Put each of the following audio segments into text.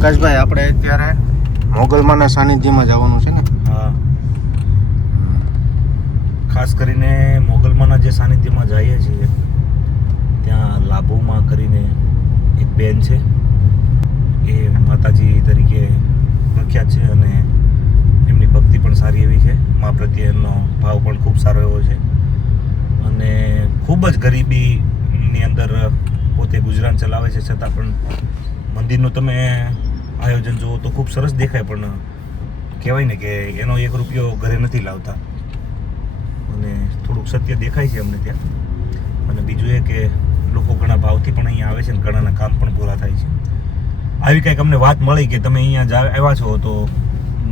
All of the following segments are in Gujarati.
પ્રકાશભાઈ, આપણે અત્યારે મોગલમાના સાનિધ્યમાં જવાનું છે ને? હા, ખાસ કરીને મોગલમાના જે સાનિધ્યમાં જઈએ છીએ ત્યાં લાભુમાં કરીને એક બેન છે, એ માતાજી તરીકે પ્રખ્યાત છે અને એમની ભક્તિ પણ સારી એવી છે. મા પ્રત્યેનો ભાવ પણ ખૂબ સારો એવો છે અને ખૂબ જ ગરીબીની અંદર પોતે ગુજરાન ચલાવે છે, છતાં પણ મંદિરનું તમે આયોજન જુઓ તો ખૂબ સરસ દેખાય, પણ કહેવાય ને કે એનો 1 રૂપિયો ઘરે નથી લાવતા અને થોડુંક સત્ય દેખાય છે અમને ત્યાં. અને બીજું એ કે લોકો ઘણા ભાવથી પણ અહીંયા આવે છે અને ઘણાના કામ પણ પૂરા થાય છે. આવી કંઈક અમને વાત મળી કે તમે અહીંયા આવ્યા છો તો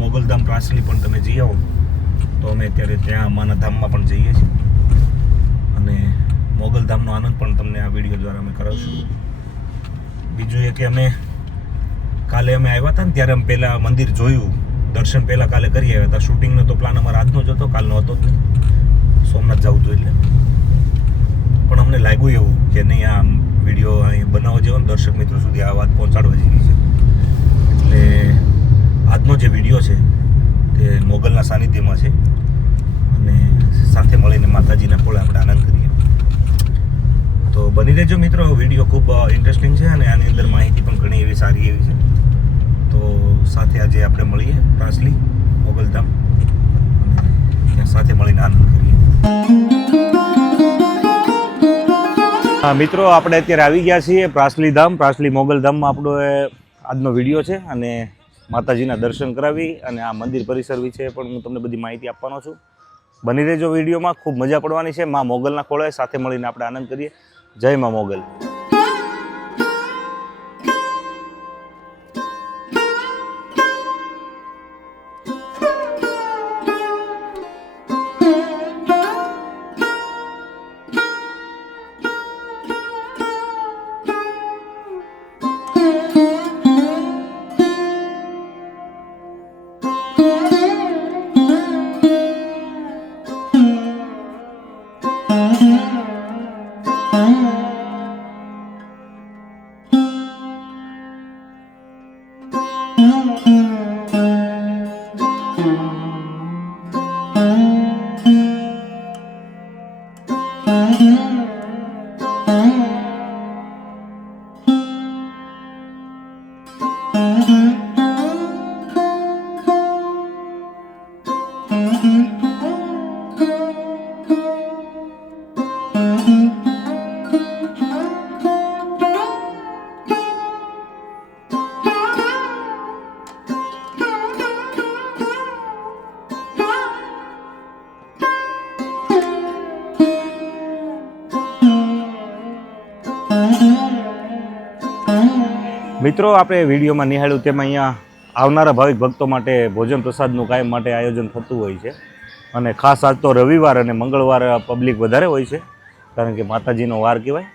મોગલધામ પ્રાસલી પણ તમે જઈ આવો, તો અમે અત્યારે ત્યાં માના ધામમાં પણ જઈએ છીએ અને મોગલધામનો આનંદ પણ તમને આ વિડીયો દ્વારા અમે કરાવશું. બીજું એ કે કાલે અમે આવ્યા હતા ને ત્યારે અમે પહેલાં મંદિર જોયું, દર્શન પહેલાં કાલે કરી આવ્યા હતા. શૂટિંગનો તો પ્લાન અમારા આજનો જ હતો, કાલનો હતો જ નહીં, સોમનાથ જવું હતું એટલે. પણ અમને લાગ્યું એવું કે નહીં, આ વિડીયો અહીં બનાવવો જેવો ને દર્શક મિત્રો સુધી આ વાત પહોંચાડવા જેવી છે. એટલે આજનો જે વિડીયો છે તે મોગલના સાનિધ્યમાં છે અને સાથે મળીને માતાજીના ખોળે આપણે આનંદ કરીએ. તો બની રહેજો મિત્રો, વિડીયો ખૂબ ઇન્ટરેસ્ટિંગ છે અને આની અંદર માહિતી પણ ઘણી એવી સારી એવી છે. તો સાથે આજે આપણે મળીએ પ્રાસલી મોગલધામ અને ત્યાં સાથે મળીને આનંદ કરીએ. હા મિત્રો, આપણે અત્યારે આવી ગયા છીએ પ્રાસલી ધામ, પ્રાસલી મોગલધામમાં આપણો આજનો વિડીયો છે અને માતાજીના દર્શન કરાવી અને આ મંદિર પરિસર વિશે પણ હું તમને બધી માહિતી આપવાનો છું. બની રહેજો વિડીયોમાં, ખૂબ મજા પડવાની છે. મા મોગલના ખોળે સાથે મળીને આપણે આનંદ કરીએ. જય મા મોગલ. મિત્રો, આપણે વિડીયોમાં નિહાળ્યું તેમાં અહીંયા આવનારા ભાવિક ભક્તો માટે ભોજન પ્રસાદનું કાયમ માટે આયોજન થતું હોય છે અને ખાસ આજ તો રવિવાર અને મંગળવાર પબ્લિક વધારે હોય છે, કારણ કે માતાજીનો વાર કહેવાય.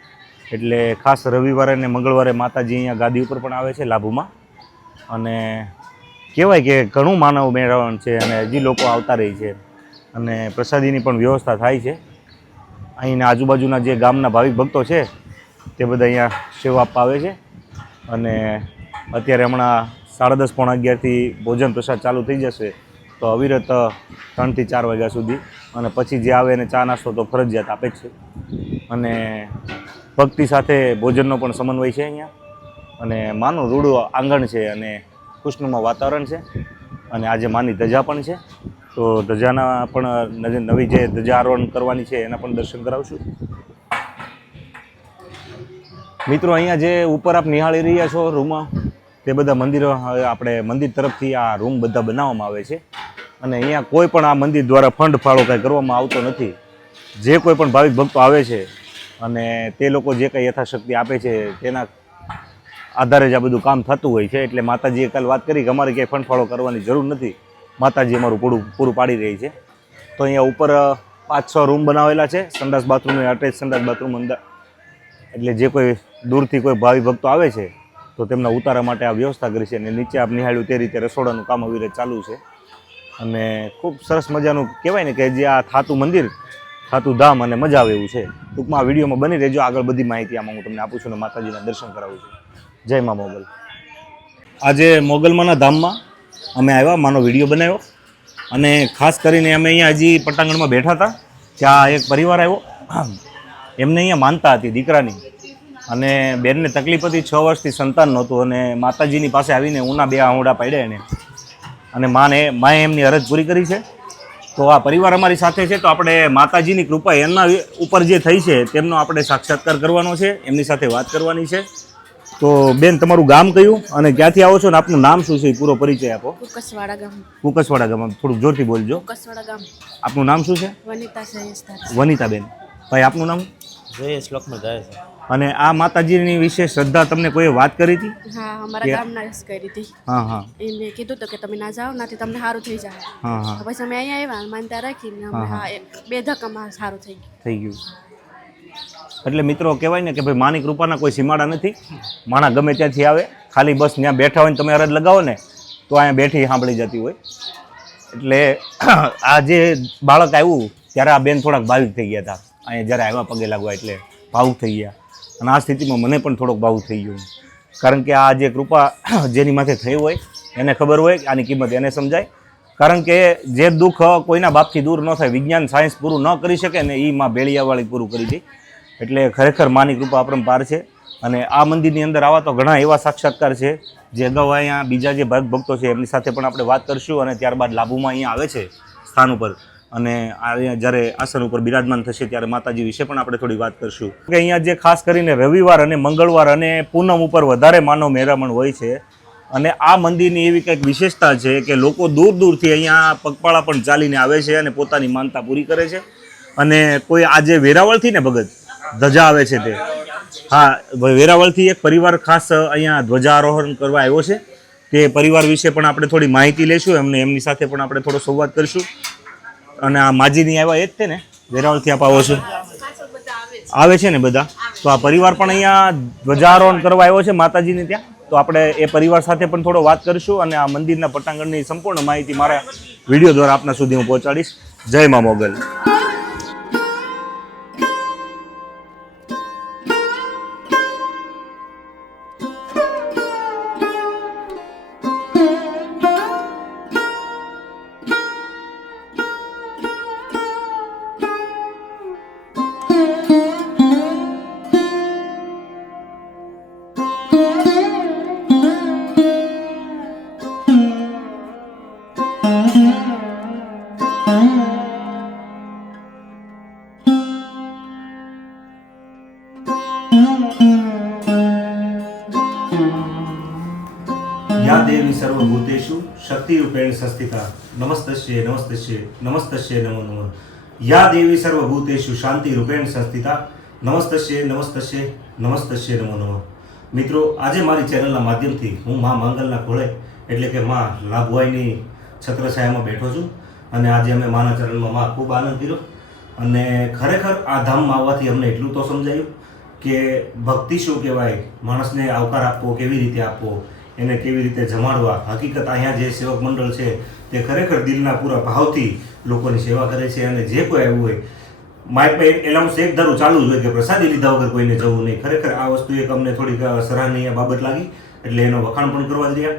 એટલે ખાસ રવિવારે અને મંગળવારે માતાજી અહીંયા ગાદી ઉપર પણ આવે છે લાભુમાં અને કહેવાય કે ઘણું માનવ મેળવણ છે અને હજી લોકો આવતા રહે છે અને પ્રસાદીની પણ વ્યવસ્થા થાય છે. અહીંના આજુબાજુના જે ગામના ભાવિક ભક્તો છે તે બધા અહીંયા સેવા આપવા આવે છે અને અત્યારે હમણાં 10:30 પોણા 11થી ભોજન પ્રસાદ ચાલુ થઈ જશે, તો અવિરત 3 થી 4 વાગ્યા સુધી, અને પછી જે આવે એને ચા નાસ્તો તો ફરજિયાત આપે જ છે. અને ભક્તિ સાથે ભોજનનો પણ સમન્વય છે અહીંયા અને માનું રૂડું આંગણ છે અને ખુશનુમા વાતાવરણ છે અને આજે માની ધજા પણ છે, તો ધજાના પણ નવી જે ધજા આરોહણ કરવાની છે એના પણ દર્શન કરાવશું. મિત્રો, અહીંયા જે ઉપર આપ નિહાળી રહ્યા છો રૂમ, તે બધા મંદિરો, આપણે મંદિર તરફથી આ રૂમ બધા બનાવવામાં આવે છે અને અહીંયા કોઈ પણ આ મંદિર દ્વારા ફંડ ફાળો કાંઈ કરવામાં આવતો નથી. જે કોઈ પણ ભાવિક ભક્તો આવે છે અને તે લોકો જે કંઈ યથાશક્તિ આપે છે તેના આધારે જ આ બધું કામ થતું હોય છે. એટલે માતાજીએ કાલ વાત કરી કે અમારે ક્યાંય ફંડ ફાળો કરવાની જરૂર નથી, માતાજી અમારું પૂરું પાડી રહી છે. તો અહીંયા ઉપર 5-6 રૂમ બનાવેલા છે, સંડાસ બાથરૂમ, અટેચ સંડાસ બાથરૂમ અંદર. એટલે જે કોઈ દૂરથી કોઈ ભાવિક ભક્તો આવે છે તો તેમના ઉતારા માટે આ વ્યવસ્થા કરી છે અને નીચે આપ નિહાળ્યું તે રીતે રસોડાનું કામ અવિરત ચાલુ છે અને ખૂબ સરસ મજાનું કહેવાય ને કે જે આ થાતું મંદિર, થાતું ધામ અને મજા આવે એવું છે. ટૂંકમાં આ વિડીયોમાં બની રહેજો, આગળ બધી માહિતી આમાં હું તમને આપું છું અને માતાજીના દર્શન કરાવું છું. જય મા મોગલ. આજે મોગલમાના ધામમાં અમે આવ્યા, માનો વિડીયો બનાવ્યો અને ખાસ કરીને અમે અહીંયા હજી પટાંગણમાં બેઠા હતા ત્યાં એક પરિવાર આવ્યો. એમને અહીંયા માનતા હતી દીકરાની અને બેનને તકલીફ હતી, 6 વર્ષથી સંતાન નહોતું અને માતાજીની પાસે આવીને ઉના 2 આંગળા પાડ્યા એને અને માએ એમની અરજ પૂરી કરી છે. તો આ પરિવાર અમારી સાથે છે, તો આપણે માતાજીની કૃપા એમના ઉપર જે થઈ છે તેમનો આપણે સાક્ષાત્કાર કરવાનો છે, એમની સાથે વાત કરવાની છે. તો બેન, તમારું ગામ કયું અને ક્યાંથી આવો છો ને આપનું નામ શું છે એ પૂરો પરિચય આપો. કુકસવાડા ગામ. કુકસવાડા ગામ, થોડુંક જોરથી બોલજો. કુકસવાડા ગામ. આપનું નામ શું છે? વનિતા સહેસ્તા. વનિતાબેન. ભાઈ, આપનું નામ? જયેશ લોકમાં જાય છે. અને આ માતાજીની વિશે શ્રદ્ધા તમને કોઈ વાત કરી હતી? હા, અમારા ગામના જ કરી હતી. હા હા. એમને કીધું તો કે તમે ના જાઓ, નાથી તમને સારું થઈ જાય. હા હા. પછી અમે અહીંયા આવ્યા, માનતા રાખીને અમે હા 2 ધક્કામાં સારું થઈ ગયું. થઈ ગયું. એટલે મિત્રો કહેવાય ને કે ભાઈ માની કૃપાના કોઈ સીમાડા નથી. માણા ગમે ત્યાંથી આવે, ખાલી બસ ત્યાં બેઠા હોય ને તમે અરજ લગાવો ને તો અહીંયા બેઠી સાંભળી જતી હોય. એટલે આ જે બાળક આવ્યું ત્યારે આ બેન થોડાક ભાવુક થઈ ગયા હતા. અહીંયા જ્યારે આવ્યા પગે લાગવા એટલે ભાવુક થઈ ગયા અને આ સ્થિતિમાં મને પણ થોડોક ભાવુક થઈ ગયો. કારણ કે આ જે કૃપા જેની માથે થઈ હોય એને ખબર હોય કે આની કિંમત એને સમજાય. કારણ કે જે દુઃખ કોઈના બાપથી દૂર ન થાય, વિજ્ઞાન સાયન્સ પૂરું ન કરી શકે ને એ માં બેળિયાવાળી પૂરું કરી દે. એટલે ખરેખર માની કૃપા અપરંપાર છે. અને આ મંદિરની અંદર આવા તો ઘણા એવા સાક્ષાત્કાર છે જે અગાઉ અહીંયા બીજા જે ભક્તો છે એમની સાથે પણ આપણે વાત કરશું. અને ત્યારબાદ લાભુમાં અહીંયા આવે છે સ્થાન ઉપર અને અહીંયા જ્યારે આસન ઉપર બિરાજમાન થશે ત્યારે માતાજી વિશે પણ આપણે થોડી વાત કરશું. કે અહીંયા જે ખાસ કરીને રવિવાર અને મંગળવાર અને પૂનમ ઉપર વધારે માનવ મહેરામણ હોય છે. અને આ મંદિરની એવી કંઈક વિશેષતા છે કે લોકો દૂર દૂરથી અહીંયા પગપાળા પણ ચાલીને આવે છે અને પોતાની માનતા પૂરી કરે છે. અને કોઈ આજે વેરાવળથી ને ભગત ધજા આવે છે તે, હા, વેરાવળથી એક પરિવાર ખાસ અહીંયા ધ્વજારોહણ કરવા આવ્યો છે. તે પરિવાર વિશે પણ આપણે થોડી માહિતી લઈશું, એમની સાથે પણ આપણે થોડો સંવાદ કરીશું. અને આ માજીની આવ્યા એ જ છે ને, વેરાવળથી આપ આવો છો? આવે છે ને બધા. તો આ પરિવાર પણ અહીંયા ધ્વજારોહણ કરવા આવ્યો છે માતાજીને ત્યાં. તો આપણે એ પરિવાર સાથે પણ થોડો વાત કરીશું અને આ મંદિરના પટાંગણની સંપૂર્ણ માહિતી મારા વિડીયો દ્વારા આપના સુધી હું પહોંચાડીશ. જય મા મોગલ. યા દેવી સર્વભૂતેષુ શક્તિરૂપેણ સંસ્થિતા નમસ્તસ્યે નમસ્તસ્યે નમસ્તસ્યે નમો નમઃ. યા દેવી સર્વભૂતેષુ શાંતિરૂપેણ સંસ્થિતા નમસ્તસ્યે નમસ્તસ્યે નમસ્તસ્યે નમો નમઃ. મિત્રો, આજે મારી ચેનલના માધ્યમથી હું મા માંગલના ખોળે એટલે કે મા લાભુઆઈની છત્રછાયામાં બેઠો છું અને આજે અમે માના ચરણમાં મા ખૂબ આનંદ કર્યો. અને ખરેખર આ ધામમાં આવવાથી અમને એટલું તો સમજાયું કે ભક્તિ શું કહેવાય, માણસને આવકાર આપવો કેવી રીતે આપવો, એને કેવી રીતે જમાડવા. હકીકત અહીંયા જે સેવક મંડળ છે તે ખરેખર દિલના પૂરા ભાવથી લોકોની સેવા કરે છે. અને જે કોઈ આવ્યું હોય માઇક પર એલાઉન્સ એક ધારું ચાલુ જ હોય કે પ્રસાદી લીધા વગર કોઈને જવું નહીં. ખરેખર આ વસ્તુ એક અમને થોડીક સરાહનીય બાબત લાગી એટલે એનો વખાણ પણ કરવા જ રહ્યા.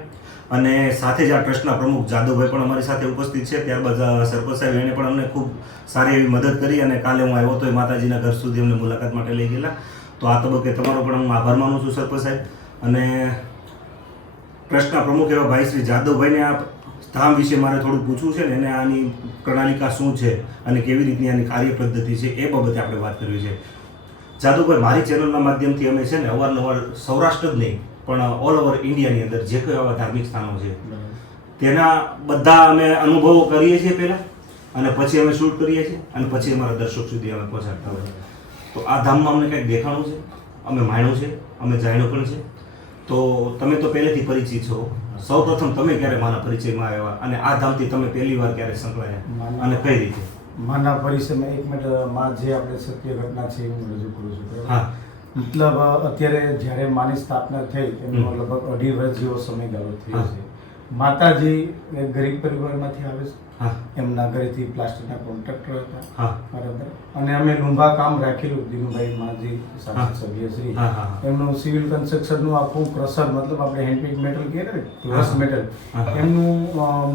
અને સાથે જ આ ટ્રસ્ટના પ્રમુખ જાદવભાઈ પણ અમારી સાથે ઉપસ્થિત છે. ત્યારબાદ સરપંચ સાહેબ એને પણ અમને ખૂબ સારી એવી મદદ કરી અને કાલે હું આવ્યો તો એ માતાજીના ઘર સુધી અમને મુલાકાત માટે લઈ ગયેલા. તો આ તબક્કે તમારો પણ હું આભાર માનું છું સરપંચ સાહેબ. અને ટ્રસ્ટના પ્રમુખ એવા ભાઈ શ્રી જાદવભાઈને આ ધામ વિશે મારે થોડું પૂછવું છે ને એને આની પ્રણાલિકા શું છે અને કેવી રીતની આની કાર્ય પદ્ધતિ છે એ બાબતે આપણે વાત કરવી છે. જાદવભાઈ, મારી ચેનલના માધ્યમથી અમે છે ને અવારનવાર સૌરાષ્ટ્ર જ નહીં પણ ઓલ ઓવર ઇન્ડિયાની અંદર જે કોઈ આવા ધાર્મિક સ્થાનો છે તેના બધા અમે અનુભવો કરીએ છીએ પહેલાં અને પછી અમે શૂટ કરીએ છીએ અને પછી અમારા દર્શક સુધી અમે પહોંચાડતા હોય. તો આ ધામમાં અમને કંઈક દેખાણું છે, અમે માણ્યું છે, અમે જાણ્યું પણ છે. તો તમે તો પહેલેથી પરિચિત છો. સૌ પ્રથમ તમે ક્યારે માના પરિચયમાં આવ્યા અને આ ધામથી તમે પહેલી વાર ક્યારે સંકળાયા અને કઈ રીતે? માના પરિચયમાં એક મિનિટ, માં જે આપણે સત્ય ઘટના છે હું રજૂ કરું છું. હા, મતલબ અત્યારે જ્યારે માની સ્થાપના થઈ એનો લગભગ 2.5 વર્ષ જેવો સમયગાળો થયો છે. માતાજી એક ગરીબ પરિવારમાંથી આવે છે. હા એમના ઘરેથી પ્લાસ્ટિકના કોન્ટ્રાક્ટર હતા. હા બરાબર. અને અમે લુંબા કામ રાખેલું દિનુભાઈ માજી સાંસદ સભ્ય શ્રી હા, હા. એમનું સિવિલ કન્સ્ટ્રક્શનનું આખું ક્રશર મતલબ આપણે હેન્ડપીક મેટલ કહીએ ને ગ્લાસ હા. મેટલ હા. એમનું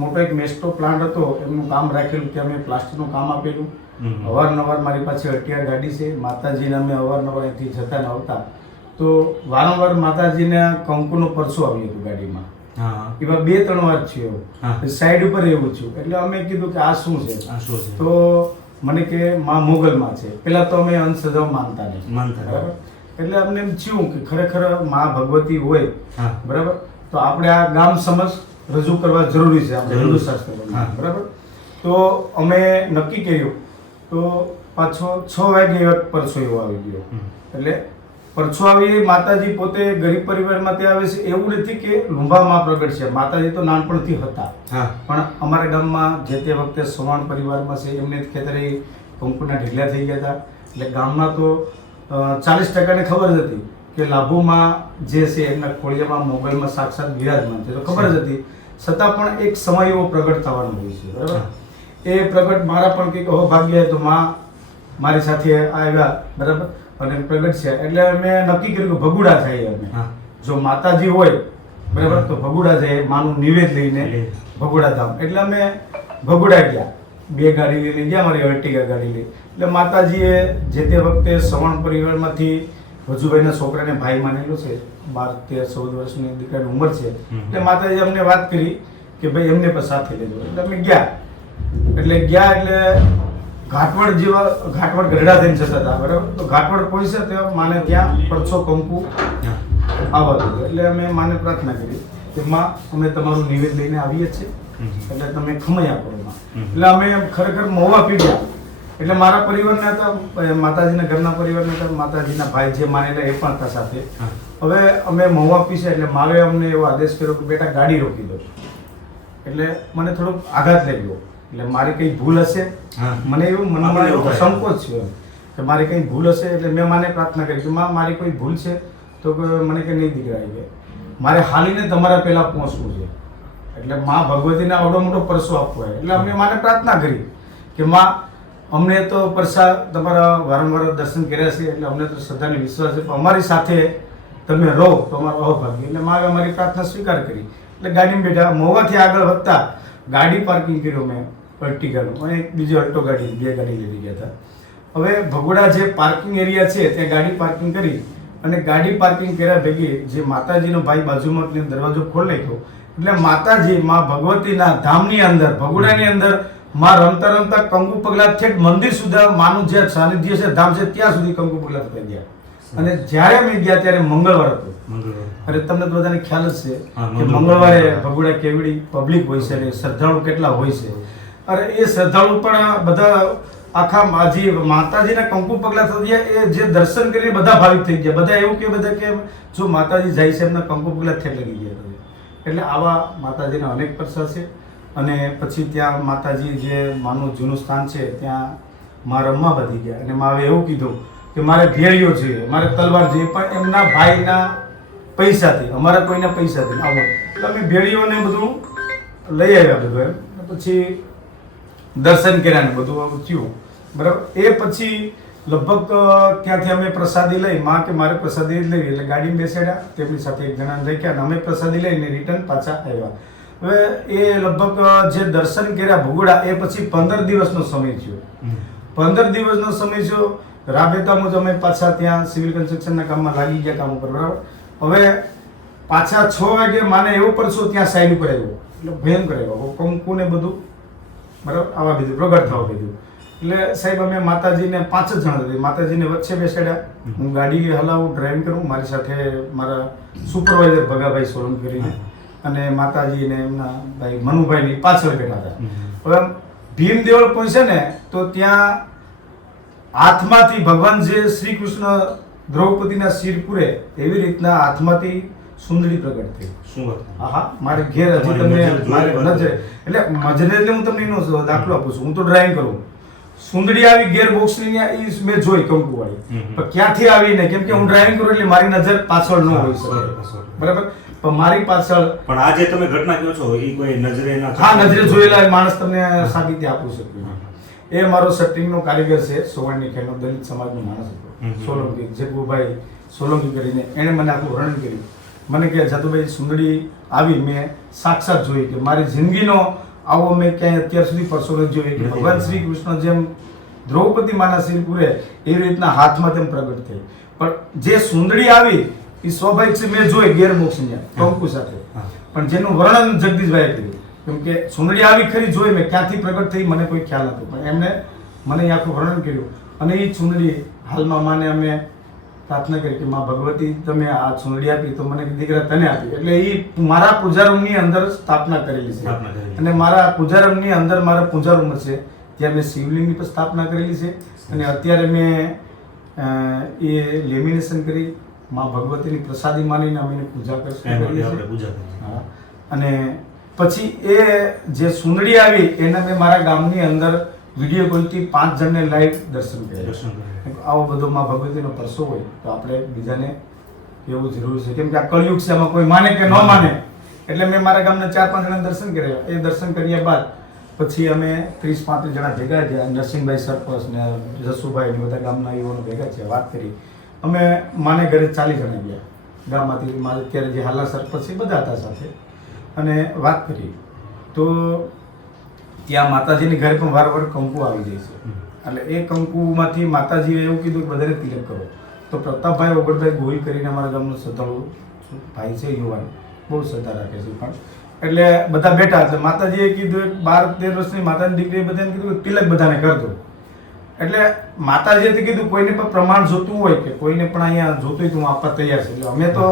મોટો એક મેસ્ટો પ્લાન્ટ હતો એમનું કામ રાખેલું ત્યાં અમે પ્લાસ્ટિકનું કામ આપેલું. અવારનવાર મારી પાસે અટિયાર ગાડી છે માતાજીને અમે અવારનવાર અહીંથી જતા ને આવતા તો વારંવાર માતાજીના કંકુનો પરસો આવ્યો હતો ગાડીમાં. હા એવા 2-3 વાર થયો. હા. સાઈડ ઉપર એવું થયું એટલે અમે કીધું કે આ શું છે આ શું છે? તો મને કે માં મોગલમાં છે. પેલા તો અમે અંધશ્રદ્ધા માનતા નહીં. માનતા નહીં. બરાબર. એટલે અમને એમ થયું કે ખરેખર માં ભગવતી હોય હા. બરાબર તો આપણે આ ગામ સમજ રજૂ કરવા જરૂરી છે આપણે જરૂર. હિન્દુ શાસ્ત્ર પ્રમાણે. હા. બરાબર. તો અમે નક્કી કર્યું તો પાછો 6 વાગે એક પરસો એવો આવી ગયો. એટલે પરસો આવી માતાજી પોતે ગરીબ પરિવારમાંથી આવે છે એવું નથી કે લુંબામાં પ્રગટ છે. માતાજી તો નાનપણથી હતા હા પણ અમારા ગામમાં જે તે વખતે સવાણ પરિવારમાં છે એમને જ ખેતરે કંકુના ઢીકલા થઈ ગયા હતા. એટલે ગામમાં તો 40%ને ખબર જ હતી કે લાભુમાં જે છે એમના ખોળિયામાં મોગલમાં સાક્ષાત વિરાજમાન છે તો ખબર જ હતી. છતાં પણ એક સમય એવો પ્રગટ થવાનો હોય છે. બરાબર. એ પ્રગટ મારા પણ કંઈક અહોભાગ્ય તો માં મારી સાથે આવ્યા. બરાબર. અને પ્રગટ છે એટલે અમે નક્કી કર્યું કે ભગુડા થાય અમે. હા. જો માતાજી હોય બરાબર તો ભગુડા જાય માનું નિવેદ લઈને ભગુડા ધામ. એટલે અમે ભગુડા ગયા 2 ગાડી લઈને ગયા મારી અર્ટિગા ગાડી લઈ. એટલે માતાજીએ જે તે વખતે સવણ પરિવારમાંથી વજુભાઈના છોકરાને ભાઈ માનેલો છે 12, 13, 14 વર્ષની દીકરાની ઉંમર છે. એટલે માતાજી અમને વાત કરી કે ભાઈ એમને પણ સાથે લેજો. એટલે અમે ગયા. એટલે ઘાટવડ ગઢડા થઈને જતા હતા. બરાબર. તો ઘાટવડ પહોંચ્યા ત્યાં માને ત્યાં પરસો કંકુ આવવા દીધો. એટલે અમે માને પ્રાર્થના કરી કે માં અમે તમારું નિવેદ લઈને આવીએ છીએ એટલે તમે ખમૈયા કરો માં. એટલે અમે ખરેખર મહુવા પીડ્યા. એટલે મારા પરિવારના હતા માતાજીના ઘરના પરિવારના હતા માતાજીના ભાઈ જે માનેલા એ પણ હતા સાથે. હવે અમે મહુવા પીસ્યા એટલે મારે અમને એવો આદેશ કર્યો કે બેટા ગાડી રોકી દો. એટલે મને થોડોક આઘાત લાગ્યો. એટલે મારી કઈ ભૂલ હશે મને એવું મનમાં એવો સંકોચ છે કે મારી કઈ ભૂલ હશે. એટલે મેં માને પ્રાર્થના કરી કે માં મારી કોઈ ભૂલ છે તો મને કે નહીં દીકરા આવી ગયા મારે હાલીને તમારા પહેલા પહોંચવું છે. એટલે માં ભગવતીને આવડો મોટો પરસો આપવો હોય. એટલે અમે માને પ્રાર્થના કરી કે માં અમને તો પરસા તમારા વારંવાર દર્શન કર્યા છે એટલે અમને તો શ્રદ્ધાને વિશ્વાસ છે પણ અમારી સાથે તમે રહો તો અમારો અહોભાગ્ય. એટલે મારે અમારી પ્રાર્થના સ્વીકાર કરી. એટલે ગાડીમાં બેઠા મહુવાથી આગળ વધતા ગાડી પાર્કિંગ કર્યું મેં અર્ટિગાનું અને એક બીજી અલ્ટો ગાડી 2 ગાડી લઈ ગયા હતા. હવે ભગોડા જે પાર્કિંગ એરિયા છે ત્યાં ગાડી પાર્કિંગ કરી અને ગાડી પાર્કિંગ કર્યા ભેગી જે માતાજીનો ભાઈ બાજુમાં દરવાજો ખોલી નાખ્યો. એટલે માતાજી માં ભગવતીના ધામની અંદર ભગોડાની અંદર માં રમતા રમતા કંકુ પગલા ઠેઠ મંદિર સુધી માનું જે સાનિધ્ય છે ધામ છે ત્યાં સુધી કંકુ પગલા થતા ગયા. અને જ્યારે અમે ગયા ત્યારે મંગળવાર હતો. અરે તમને તો બધાને ખ્યાલ જ છે કે મંગળવારે ભગોડા કેવડી પબ્લિક હોય છે અને શ્રદ્ધાળુ કેટલા હોય છે. અરે એ શ્રદ્ધાળુ પણ બધા આખા માતાજીના કંકુ પગલા થઈ ગયા. એ જે દર્શન કરીને બધા ભાવિક થઈ ગયા. બધા એવું કે બધા કે જો માતાજી જાય છે એમના કંકુ પગલા ઠેઠ લગી ગયા. એટલે આવા માતાજીના અનેક પ્રસા છે. અને પછી ત્યાં માતાજી જે માનું જૂનું સ્થાન છે ત્યાં માં રમવા વધી ગયા અને મારે એવું કીધું કે મારે ભેળીઓ જોઈએ મારે તલવાર જોઈએ પણ એમના ભાઈના પૈસાથી અમારા કોઈના પૈસાથી આવો. એટલે અમે ભેળીઓને બધું લઈ આવ્યા બધું એમ. પછી દર્શન કર્યા ને બધું થયું. બરાબર. એ પછી લગભગ ત્યાંથી અમે પ્રસાદી લઈ માં કે મારે પ્રસાદી લેવી એટલે ગાડીમાં બેસાડ્યા તેમની સાથે એક જણા રાખ્યા અને અમે પ્રસાદી લઈને રિટર્ન પાછા આવ્યા. હવે એ લગભગ જે દર્શન કર્યા ભગોડા એ પછી 15 દિવસનો સમય થયો. 15 દિવસનો સમય થયો. રાબેતા મુજબ અમે પાછા ત્યાં સિવિલ કન્સ્ટ્રક્શનના કામમાં લાગી ગયા કામ ઉપર. બરાબર. હવે પાછા 6 વાગે માને એવો પરસો ત્યાં સાઈડ ઉપર આવ્યો એટલે ભયંકર આવ્યો કંકુ ને બધું. બરાબર. આવા બીજું પ્રગટ થવા બીજું. એટલે સાહેબ અમે માતાજીને 5 જ જણા હતા. માતાજીને વચ્ચે બેસાડ્યા. હું ગાડી હલાવું ડ્રાઇવિંગ કરું. મારી સાથે મારા સુપરવાઇઝર ભગાભાઈ સોલંકી કરીને અને માતાજીને એમના ભાઈ મનુભાઈની પાછળ બેઠા હતા. હવે ભીમ દેવળ પહોંચે ને તો ત્યાં હાથમાંથી ભગવાન જે શ્રી કૃષ્ણ દ્રૌપદીના શિર પૂરે એવી રીતના હાથમાંથી સુંદરી પ્રગટ થઈ. શું વાત? હા મારે ઘેર હજી તમને મારે નજરે એટલે મજરે એટલે હું તમને એનો દાખલો આપું છું. હું તો ડ્રાઇવિંગ કરું. સુંદરી આવી ગેર બોક્સની એ મેં જોઈ કંકુ વાળી પણ ક્યાંથી આવી ને કેમ કે હું ડ્રાઇવિંગ કરું એટલે મારી નજર પાછળ ન હોઈ શકે. બરાબર. પણ મારી પાછળ પણ આ જે તમે ઘટના કહો છો એ કોઈ નજરે હા નજરે જોયેલા માણસ તમને સાબિતી આપું શકું. એ મારો સટિંગનો કારીગર છે, સોવણની ખેડનો દલિત સમાજનો માણસ હતો, સોલંકી જગુભાઈ સોલંકી કરીને. એણે મને આખું વર્ણન કર્યું. મને કહે જાદુભાઈ સુંદડી આવી મેં સાક્ષાત જોઈ કે મારી જિંદગીનો આવો મેં ક્યાંય અત્યાર સુધી પરસો નથી જોયો કે ભગવાન શ્રી કૃષ્ણ જેમ દ્રૌપદી માના શિર પૂરે એવી રીતના હાથમાં તેમ પ્રગટ થઈ. પણ જે સુંદડી આવી એ સ્વાભાવિક છે મેં જોઈ ગેરમોક્ષની કંકુ સાથે, પણ જેનું વર્ણન જગદીશભાઈએ કર્યું. કેમ કે સુંદડી આવી ખરી જોઈ મેં, ક્યાંથી પ્રગટ થઈ મને કોઈ ખ્યાલ નહોતો, પણ એમને મને આખું વર્ણન કર્યું. અને એ સુંદડી હાલમાં માને અમે પ્રાર્થના કરી કે માં ભગવતી તમે આ સુંદડી આપી તો મને દીકરા તને આપી. એટલે એ મારા પૂજારૂમની અંદર સ્થાપના કરેલી છે. અને મારા પૂજારૂમની અંદર મારા પૂજારૂમ છે ત્યાં મેં શિવલિંગની પણ સ્થાપના કરેલી છે. અને અત્યારે મેં એ લેમિનેશન કરી માં ભગવતીની પ્રસાદી માનીને અમે પૂજા કરીએ. હા. અને પછી એ જે સુંદડી આવી એના મેં મારા ગામની અંદર વિડીયો કોલથી 5 જણને લાઈવ દર્શન કર્યા. આવો બધો માં ભગવતીનો પરસો હોય તો આપણે બીજાને એવું જરૂરી છે. કેમ કે આ કળયુગ છે, આમાં કોઈ માને કે ન માને. એટલે મેં મારા ગામના 4-5 જણા દર્શન કર્યા. એ દર્શન કર્યા બાદ પછી અમે 30-35 જણા ભેગા થયા. નરસિંહભાઈ સરપંચ ને જસુભાઈ ને બધા ગામના યુવાનો ભેગા થયા, વાત કરી. અમે માને ઘરે 40 જણા ગયા ગામમાંથી. મારે અત્યારે જે હાલના સરપંચ છે બધા હતા સાથે. અને વાત કરી તો ત્યાં માતાજીની ઘરે પણ વારંવાર કંકુ આવી જાય છે. એટલે એ કંકુમાંથી માતાજીએ એવું કીધું કે બધાને તિલક કરો. તો પ્રતાપભાઈ ઓગળભાઈ ગોહિલ કરીને અમારા ગામનો શ્રદ્ધાળુ ભાઈ છે, યુવાન, બહુ શ્રદ્ધા રાખે છે. પણ એટલે બધા બેઠા. એટલે માતાજીએ કીધું 12-13 વર્ષની માતાની દીકરીએ બધાને કીધું કે તિલક બધાને કરજો. એટલે માતાજીએ કીધું કોઈને પણ પ્રમાણ જોતું હોય કે કોઈને પણ અહીંયા જોતું હોય તો હું આપવા તૈયાર છું. એટલે અમે તો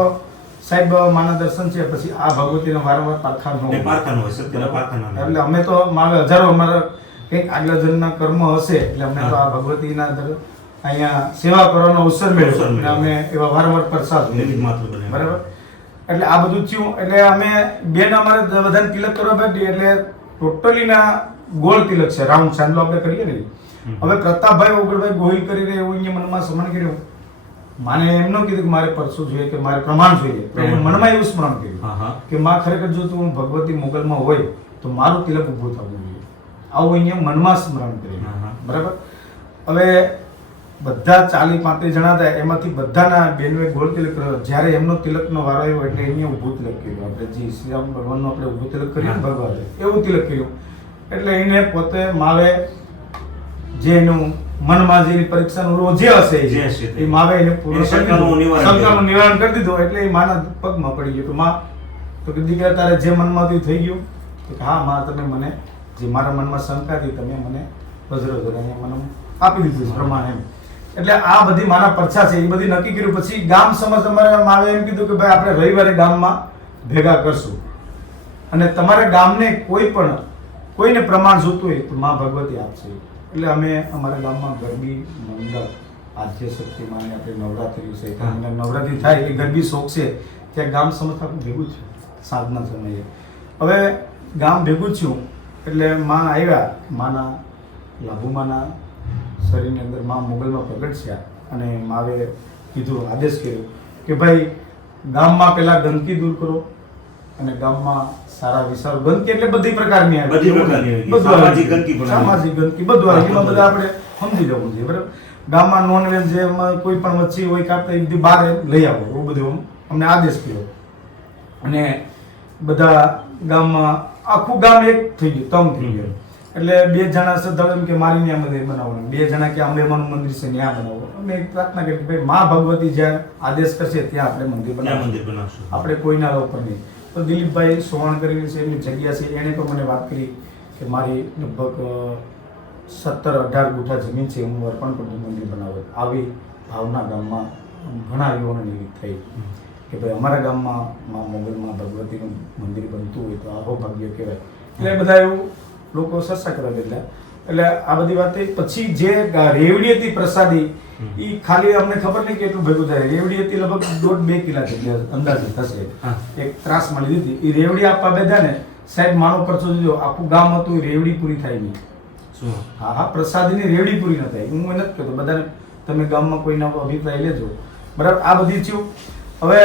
સાહેબ માના દર્શન છે, પછી આ ભગવતીનો વારંવાર પારખાનો એટલે અમે તો મારે હજારો અમારા કંઈક આગલા જન્મના કર્મ હશે એટલે અમને તો આ ભગવતીના અહીંયા સેવા કરવાનો અવસર મળ્યો અને અમે એવા વારંવાર પ્રસાદ બરાબર. એટલે આ બધું થયું. એટલે અમે બેન અમારે બધાને તિલક કરવા બેઠી. એટલે ટોટલીના ગોળ તિલક છે, રાઉન્ડ ચાંદલો આપણે કરીએ ને. હવે પ્રતાપભાઈ ઓગળભાઈ ગોહિલ કરીને એવું અહીંયા મનમાં સ્મરણ કર્યું. માને એમ ન કીધું કે મારે પરસો જોઈએ કે મારે પ્રમાણ જોઈએ, પણ મનમાં એવું સ્મરણ કર્યું કે માં ખરેખર જો તું ભગવતી મોગલમાં હોય તો મારું તિલક ઊભું થવું જોઈએ. આવું અહીંયા મનમાં સ્મરણ કર્યું બરાબર. હવે બધા 40-35 જણા હતા, એમાંથી બધાના બેનવે ગોળ તિલક કર્યો. જ્યારે એમનો તિલકનો વારો આવ્યો એટલે અહીંયા ઊભું તિલક કર્યું. આપણે જે શ્રી રામ ભગવાનનું આપણે ઊભું તિલક કર્યું ને ભગવાન એવું તિલક કર્યું. એટલે એને પોતે માવે જે એનું મનમાં જે પરીક્ષાનું જે હશે એ માવે એને પૂરું શંકાનું નિવારણ કરી દીધું. એટલે એ માના પગમાં પડી ગયું કે માં તો કે દીકરા તારે જે મનમાં થઈ ગયું તો હા માં તમે મને જે મારા મનમાં શંકા હતી તમે મને વજ્ર મને આપી દીધું પ્રમાણ એમ. એટલે આ બધી મારા પરછા છે એ બધી નક્કી કર્યું. પછી ગામ સમાજ અમારે માવે એમ કીધું કે ભાઈ આપણે રવિવારે ગામમાં ભેગા કરશું અને તમારા ગામને કોઈને પ્રમાણ જોતું હોય તો માં ભગવતી આપશે. એટલે અમે અમારા ગામમાં ગરબી મંડળ આદ્ય શક્તિ માને આપણે નવરાત્રી છે, નવરાત્રી થાય એ ગરબી શોખ છે ત્યાં ગામ સમાજ આપણે ભેગું છે સાંજના સમયે. હવે ગામ ભેગું થયું એટલે માં આવ્યા. માના લાભુમાના શરીરની અંદર માં મોગલમાં પ્રગટ થયા અને માવે કીધું, આદેશ કર્યો કે ભાઈ ગામમાં પહેલા ગંદકી દૂર કરો અને ગામમાં સારા વિચારો. ગંદકી એટલે બધી પ્રકારની સામાજિક ગંદકી બધું આવે. એમાં બધા આપણે સમજી જવું જોઈએ બરાબર. ગામમાં નોનવેજ જેમાં કોઈ પણ મચ્છી હોય કાપતા એ બધી બહાર લઈ આવો એવું બધું અમને આદેશ કર્યો. અને બધા ગામમાં આખું ગામ એક થઈ ગયું, તંગ થઈ ગયું. એટલે 2 જણા શ્રદ્ધાળુ એમ કે મારી ત્યાં મંદિર બનાવવાનું, 2 જણા કે અંબેમાનું મંદિર છે ત્યાં બનાવો. અમે એક પ્રાર્થના કરી કે ભાઈ મા ભગવતી જ્યાં આદેશ કરશે ત્યાં આપણે મંદિર બનાવશું, આપણે કોઈના ઉપર નહીં. તો દિલીપભાઈ સોવાણ કરીને છે એમની જગ્યા છે, એણે પણ મને વાત કરી કે મારી લગભગ 17-18 ગુઠા જમીન છે, હું અર્પણ કરું મંદિર બનાવું. આવી ભાવના ગામમાં ઘણા યુવાનોની એવી થઈ કે ભાઈ અમારા ગામમાં મા મોગલમાં ભગવતીનું મંદિર બનતું હોય તો આવો ભાગ્ય કહેવાય. એટલે બધા એવું લોકો ચર્ચા કરવા ગયેલા. એટલે આ બધી વાત પછી જે રેવડી હતી પ્રસાદી એ ખાલી અમને ખબર નહીં કેટલું ભેગું થાય. રેવડી હતી લગભગ 1.5-2 કિલા જેટલી અંદાજે થશે. એક ત્રાસમાં લીધી હતી એ રેવડી આપવા બેઠા ને સાહેબ માનો પરચો દીધો, આખું ગામ હતું રેવડી પૂરી થાય નહીં. હા પ્રસાદીની રેવડી પૂરી ન થાય. હું એ નથી કહેતો, બધાને તમે ગામમાં કોઈના અભિપ્રાય લેજો બરાબર. આ બધી થયું. હવે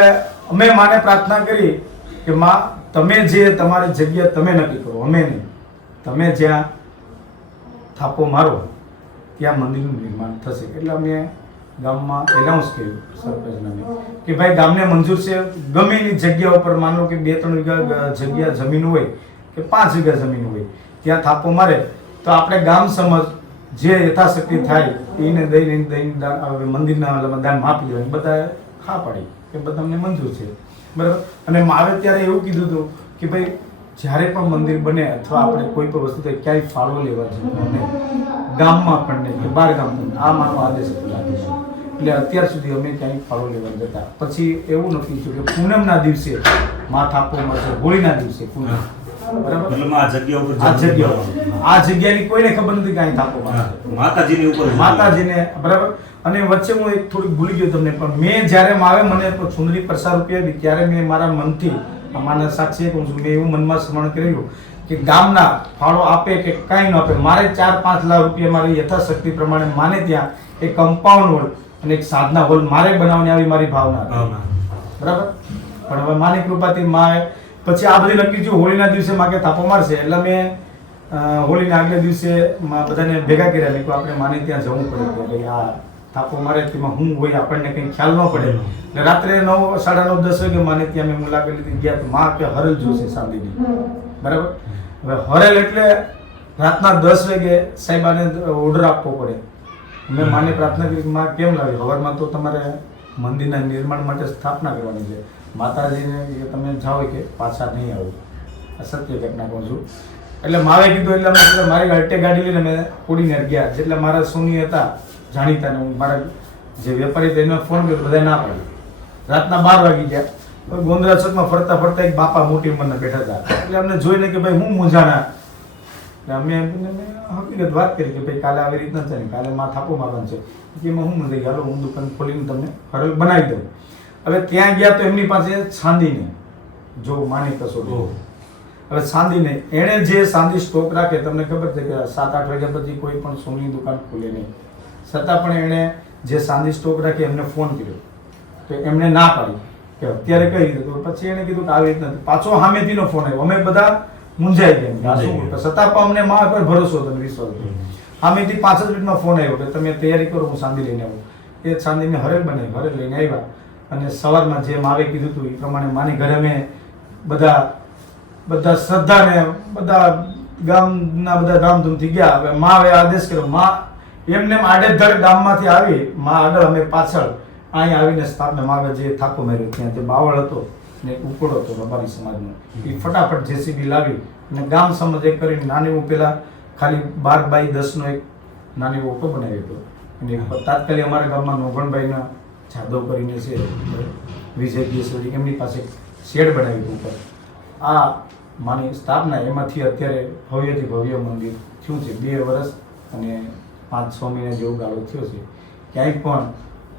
અમે માને પ્રાર્થના કરી કે માં તમે જે તમારી જગ્યા તમે નક્કી કરો, અમે નહીં. તમે જ્યાં થાપો મારો ત્યાં મંદિરનું નિર્માણ થશે. એટલે અમે ગામમાં એનાઉન્સ કર્યું સરપંચને કે ભાઈ ગામને મંજૂર છે ગમે એની જગ્યા ઉપર, માનો કે 2-3 વીઘા જગ્યા જમીન હોય કે 5 વીઘા જમીન હોય, ત્યાં થાપો મારે તો આપણે ગામ સમજ જે યથાશક્તિ થાય એને દઈને મંદિરના દાન આપી દેવાય. બધા હા પાડી કે બધા અમને મંજૂર છે, બરાબર. અને મારે ત્યારે એવું કીધું હતું કે ભાઈ જ્યારે પણ મંદિર બને અથવા આપણે કોઈ પણ વસ્તુ થાય ક્યાંય ફાળો લેવા જોઈએ ગામમાં પણ નહીં કે બહાર ગામ પણ. આ મારો આદેશ હતો. એટલે અત્યાર સુધી અમે ક્યાંય ફાળો લેવા જતા. પછી એવું નક્કી થયું કે પૂનમના દિવસે માં થાપો મળશે, હોળીના દિવસે પૂનમ, બરાબર. આ જગ્યાની કોઈને ખબર નથી કે અહીં થાપો મળશે માતાજીને, બરાબર. અને વચ્ચે હું એક થોડીક ભૂલી ગયો તમને, પણ મેં જ્યારે માવે મને ચુંદડી પ્રસાદ રૂપિયા ત્યારે મેં મારા મનથી મારા સાક્ષી કહું છું, મેં એવું મનમાં સ્મરણ કર્યું કે ગામના ફાળો આપે કે કાંઈ ન આપે, મારે 4-5 લાખ રૂપિયા મારી યથાશક્તિ પ્રમાણે માને ત્યાં એક કમ્પાઉન્ડ હોલ અને એક સાધના હોલ મારે બનાવવાની આવી મારી ભાવના હતી, બરાબર. પણ હવે માની કૃપાથી માએ પછી આ બધી નક્કી થયું હોળીના દિવસે માં કે થાપો મારશે. એટલે મેં હોળીના આગલા દિવસે બધાને ભેગા કર્યા, મેં કહ્યું આપણે માને ત્યાં જવું પડે કે ભાઈ આ થાપો મારે તેમાં હું હોય આપણને કંઈ ખ્યાલ ન પડે. એટલે રાત્રે 9, 9:30, 10 વાગે માને ત્યાં મેં મુલાકાત લીધી. ગયા તો માં કે હરલ જોશે સાંજની, બરાબર. હવે હરેલ એટલે રાતના 10 વાગે સાહેબાને ઓર્ડર આપવો પડે. મેં માને પ્રાર્થના કરી માં કેમ લાવી, હવારમાં તો તમારે મંદિરના નિર્માણ માટે સ્થાપના કરવાની છે. માતાજીને કે તમે જાઓ કે પાછા નહીં આવો, આ સત્ય ઘટના કહું છું. એટલે માવે કીધું એટલે અમે મારી અલ્ટે ગાડી લઈને મેં કોડીને ગયા. જેટલા મારા સોની હતા જાણીતા ને હું મારા જે વેપારી તેને ફોન કર્યો, બધા ના પાડી. રાતના 12 વાગી ગયા. ગોંદરા ચોકમાં ફરતા ફરતા એક બાપા મોટી ઉંમરના બેઠા હતા. એટલે અમને જોઈને કે ભાઈ હું મૂંઝાણા. એટલે અમે હકીકત વાત કરી કે ભાઈ કાલે આવી રીતના છે ને કાલે માં થાપો મારવાનું છે. એમાં હું મૂંઝાઈ ગયો, હું દુકાન ખોલીને તમને હરલ બનાવી દઉં. હવે ત્યાં ગયા તો એમની પાસે છાંદીને જો માની કસોટી. હવે છાંદીને એણે જે ચાંદી સ્ટોક રાખે, તમને ખબર છે કે 7-8 વાગ્યા પછી કોઈ પણ સોની દુકાન ખોલે નહીં, છતાં પણ એણે જે ચાંદી સ્ટોક રાખે એમને ફોન કર્યો તો એમણે ના પાડી કે અત્યારે કઈ રીતે. તો પછી એણે કીધું કે આવી રીતના. પાછો સામેથીનો ફોન આવ્યો. અમે બધા મૂંઝાઈ ગયા, છતાં પણ અમને મા પર ભરોસો હતો, વિશ્વાસ હતો. સામેથી 5 જ મિનિટમાં ફોન આવ્યો કે તમે તૈયારી કરો, હું ચાંદી લઈને આવું. એ ચાંદી મેં હરેલ બનાવી, હરેલ લઈને આવ્યા. અને સવારમાં જે માવે કીધું હતું એ પ્રમાણે માની ઘરે મેં બધા શ્રદ્ધાને બધા ગામના બધા ધામધૂમથી ગયા. હવે માવે આદેશ કર્યો, માં એમને આડેધડ ગામમાંથી આવી માં આગળ, અમે પાછળ અહીં આવીને સ્થાપના માવે જે થાકો માર્યો ત્યાં જે બાવળ હતો ને ઉકળો હતો રબારી સમાજનો, એ ફટાફટ જેસીબી લાવી અને ગામ સમજ એક કરીને નાની એવું પેલા ખાલી 12x10 એક નાની એવો ઓટો બનાવ્યો હતો. અને તાત્કાલિક અમારા ગામમાં નોગણભાઈના જાદવ કરીને છે વિજય કેસરી, એમની પાસે શેડ બનાવી ઉપર. આ માની સ્થાપના એમાંથી અત્યારે ભવ્યથી ભવ્ય મંદિર થયું છે. 2 વર્ષ અને 5-6 મહિના જેવો ગાળો થયો છે. ક્યાંય પણ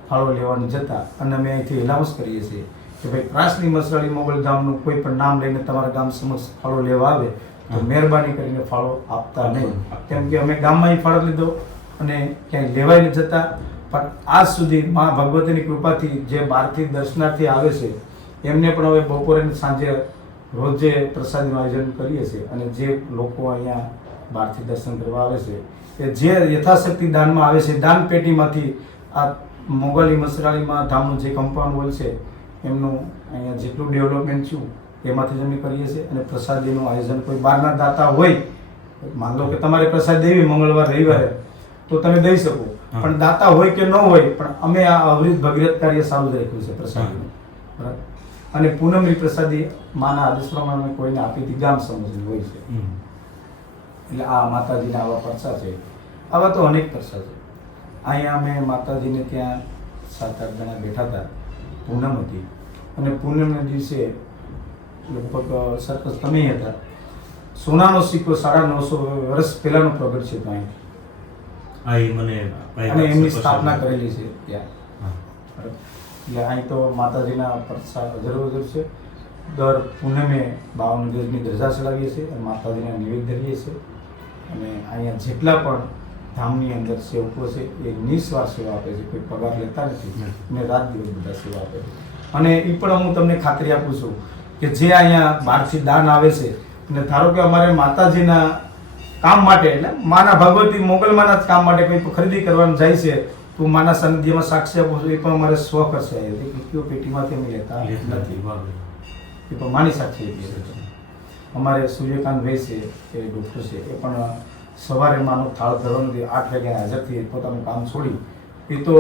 ફાળો લેવાની જતા અને અમે અહીંથી એનાઉન્સ કરીએ છીએ કે ભાઈ પ્રાસની મસરાળી મોગલધામનું કોઈ પણ નામ લઈને તમારા ગામ સમક્ષ ફાળો લેવા આવે તો મહેરબાની કરીને ફાળો આપતા નહીં. કેમ કે અમે ગામમાં ફાળો લીધો અને ક્યાંય લેવાય નહીં જતા. પણ આજ સુધી મા ભગવતીની કૃપાથી જે બહારથી દર્શનાર્થી આવે છે એમને પણ હવે બપોરે સાંજે રોજે પ્રસાદનું આયોજન કરીએ છીએ. અને જે લોકો અહીંયા બહારથી દર્શન કરવા આવે છે કે જે યથાશક્તિ દાનમાં આવે છે, દાન પેટીમાંથી આ મોગલી મસરાળીમાં ધામનું જે કમ્પાઉન્ડ હોલ છે એમનું અહીંયા જેટલું ડેવલપમેન્ટ થયું એમાંથી જ અમે કરીએ છીએ. અને પ્રસાદીનું આયોજન કોઈ બહારના દાતા હોય, માન લો કે તમારે પ્રસાદ દેવી મંગળવાર રવિવારે તો તમે દઈ શકો, પણ દાતા હોય કે ન હોય પણ અમે આ અવરિત ભગીરથ કાર્ય ચાલુ જ રાખ્યું છે પ્રસાદીનું, બરાબર. અને પૂનમની પ્રસાદી માના આદેશ પ્રમાણે કોઈને આપી હતી ગામ સમજની હોય છે. એટલે આ માતાજીના આવા પરસા છે, આવા તો અનેક પરસા છે. અહીંયા અમે માતાજીને ત્યાં 7-8 જણા બેઠા હતા, પૂનમ હતી. અને પૂનમના દિવસે લગભગ સરકસ તમે હતા, સોનાનો સિક્કો 950 વર્ષ પહેલાનો પ્રગટ છે ત્યાં, અને એમની સ્થાપના કરેલી છે ત્યાં. એટલે અહીં તો માતાજીના પરસા જરૂર છે. દર પૂનમે 52 ગજની ધજા ચડાવીએ છીએ અને માતાજીના નિવેદ ધરીએ છીએ. અને અહીંયા જેટલા પણ ધામની અંદર સેવકો છે એ નિસ્વાર્થ સેવા આપે છે, કોઈ પગાર લેતા નથી અને રાત દિવસ બધા સેવા આપે છે. અને એ પણ હું તમને ખાતરી આપું છું કે જે અહીંયા બહારથી દાન આવે છે અને ધારો કે અમારે માતાજીના કામ માટે એટલે માના ભગવતી મોગલમાના જ કામ માટે કોઈ ખરીદી કરવાનું જાય છે તો માના સાનિધ્યમાં સાક્ષી આપું છું, એ પણ અમારે સ્વ કરશે કયો પેટીમાંથી અમે લેતા નથી, એ પણ માની સાક્ષી આપીએ છીએ. અમારે સૂર્યકાંતભાઈ છે એ ડૉક્ટર છે, એ પણ સવારે માનો થાળ ધરવાનું 8 વાગે હાજરથી પોતાનું કામ છોડી એ તો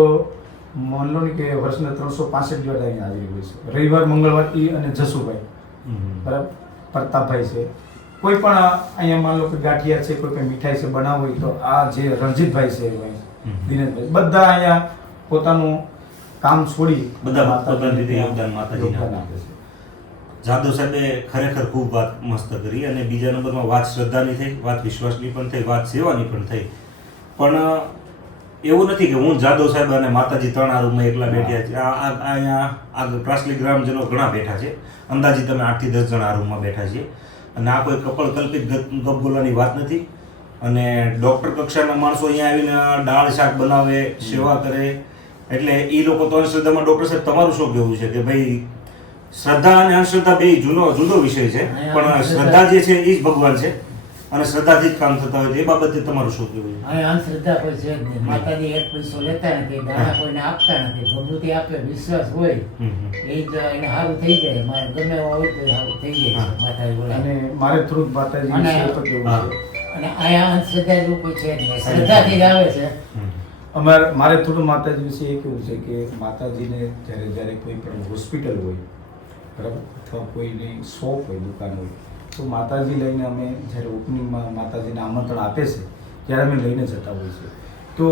માન લો ને કે વર્ષને 365 દિવસ અહીંયા હાજરી હોય છે. રવિવાર મંગળવાર એ અને જસુભાઈ બરાબર પ્રતાપભાઈ છે, કોઈ પણ અહીંયા માન લો કે ગાંઠિયા છે, કોઈ પણ મીઠાઈ છે બનાવવું હોય તો આ જે રણજીતભાઈ છે દિનેશભાઈ બધા અહીંયા પોતાનું કામ છોડી બધા પોતાની રીતે યોગદાન માતાજીને યોગદાન આપે આપે છે. જાદવ સાહેબે ખરેખર ખૂબ વાત મસ્ત કરી અને બીજા નંબરમાં વાત શ્રદ્ધાની થઈ, વાત વિશ્વાસની પણ થઈ, વાત સેવાની પણ થઈ. પણ એવું નથી કે હું જાદવ સાહેબ અને માતાજી 3 આ રૂમમાં એકલા બેઠા છે. અહીંયા આ પ્રાસલી ગ્રામજનો ઘણા બેઠા છે, અંદાજિત તમે 8 થી 10 જણા આ રૂમમાં બેઠા છીએ. અને આ કોઈ કપલ કલ્પિત ગપગોલાની વાત નથી. અને ડૉક્ટર કક્ષાના માણસો અહીંયા આવીને દાળ શાક બનાવે, સેવા કરે, એટલે એ લોકો તો અંધશ્રદ્ધામાં ડૉક્ટર સાહેબ તમારું શું કહેવું છે કે ભાઈ શ્રદ્ધા અને અંધશ્રદ્ધા બે જુદો વિષય છે, પણ શ્રદ્ધા જે છે એ જ ભગવાન છે અને શ્રદ્ધાથી જ કામ થતા હોય તો એ બાબતે તમારું શું કહેવું છે? અહીં અંધશ્રદ્ધા કોઈ છે જ નહીં. માતાજી એક પૈસો લેતા નથી, દાણા કોઈને આપતા નથી. ભગવતી આપે, વિશ્વાસ હોય એ જ એને સારું થઈ જાય. મારે ગમે એવા હોય તો સારું થઈ જાય છે માતાજી બોલાવે. અને મારે થોડુંક માતાજી વિશે તો કેવું છે, અને અહીંયા અંધશ્રદ્ધા જેવું કોઈ છે જ નહીં, શ્રદ્ધાથી જ આવે છે. મારે થોડું માતાજી વિશે એ કેવું છે કે માતાજીને જ્યારે કોઈ પણ હોસ્પિટલ હોય બરાબર અથવા કોઈની શોપ હોય, દુકાન હોય તો માતાજી લઈને અમે જ્યારે ઓપનિંગમાં માતાજીને આમંત્રણ આપે છે ત્યારે અમે લઈને જતા હોઈએ છીએ. તો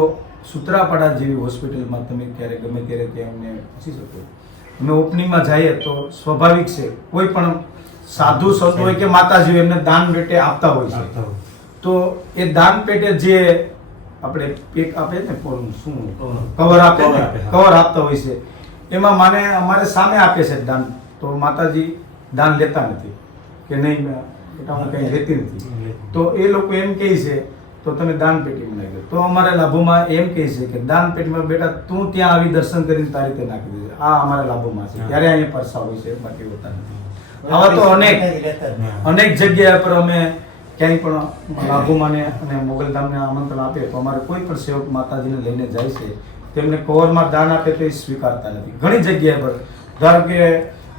સૂત્રાપાડા જેવી હોસ્પિટલમાં તમે ત્યારે ગમે ત્યારે ત્યાં અમને પૂછી શકો. અમે ઓપનિંગમાં જઈએ તો સ્વાભાવિક છે કોઈ પણ સાધુ સંત હોય કે માતાજી એમને દાન પેટે આપતા હોય છે. તો એ દાન પેટે જે આપણે પેક આપે ને શું કવર આપે ને, કવર આપતા હોય છે એમાં માને અમારે સામે આપે છે દાન. તો માતાજી દાન લેતા નથી કે નહીં બેટા હું કંઈ લેતી નથી. તો એ લોકો એમ કહે છે તો તમે દાન પેટીમાં નાખી દો. તો અમારા લાભોમાં એમ કહે છે કે દાન પેટીમાં બેટા તું ત્યાં આવી દર્શન કરીને તારી રીતે નાખી દેજે. આ અમારા લાભોમાં છે, ત્યારે અહીંયા પરસા હોય છે, બાકી હોતા નથી. આવા તો અનેક જગ્યા પર અમે ક્યાંય પણ લાભોમાં અને મોગલધામને આમંત્રણ આપે તો અમારે કોઈ પણ સેવક માતાજીને લઈને જાય છે, તેમને કવરમાં દાન આપે તો એ સ્વીકારતા નથી. ઘણી જગ્યા પર ધારો કે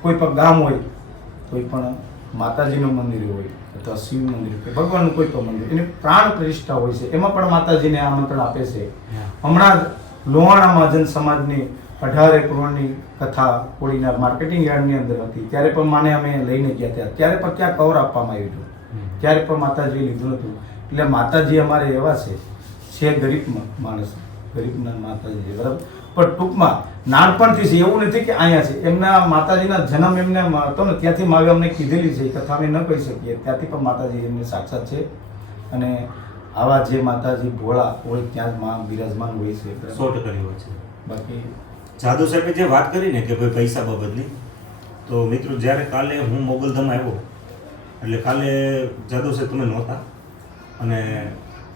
કોઈ પણ ગામ હોય, કોઈ પણ માતાજીનું મંદિર હોય અથવા શિવ મંદિર કે ભગવાનનું કોઈ પણ મંદિર, એની પ્રાણ પ્રતિષ્ઠા હોય છે, એમાં પણ માતાજીને આમંત્રણ આપે છે. હમણાં જ લોહાણા મહાજન સમાજની 18 એપ્રિલની કથા કોળીના માર્કેટિંગ યાર્ડની અંદર હતી, ત્યારે પણ માને અમે લઈને ગયા હતા. ત્યારે પણ ત્યાં કવર આપવામાં આવ્યું હતું, ત્યારે પણ માતાજીએ લીધું હતું. એટલે માતાજી અમારે એવા છે ગરીબ માણસ, ગરીબના માતાજી બરાબર. પણ ટૂંકમાં નાનપણથી છે, એવું નથી કે અહીંયા છે. એમના માતાજીના જન્મ એમને હતો ને ત્યાંથી માવે અમને કીધેલી છે, એ કથા અમે ન કહી શકીએ, ત્યાંથી પણ માતાજી એમને સાક્ષાત છે. અને આવા જે માતાજી ભોળા હોય ત્યાં જ માં બિરાજમાન હોય છે. 100% હોય છે. બાકી જાદવ સાહેબે જે વાત કરી ને કે ભાઈ પૈસા બાબતની, તો મિત્રો જ્યારે કાલે હું મોગલધામ આવ્યો એટલે કાલે જાદવ સાહેબ તમે નહોતા અને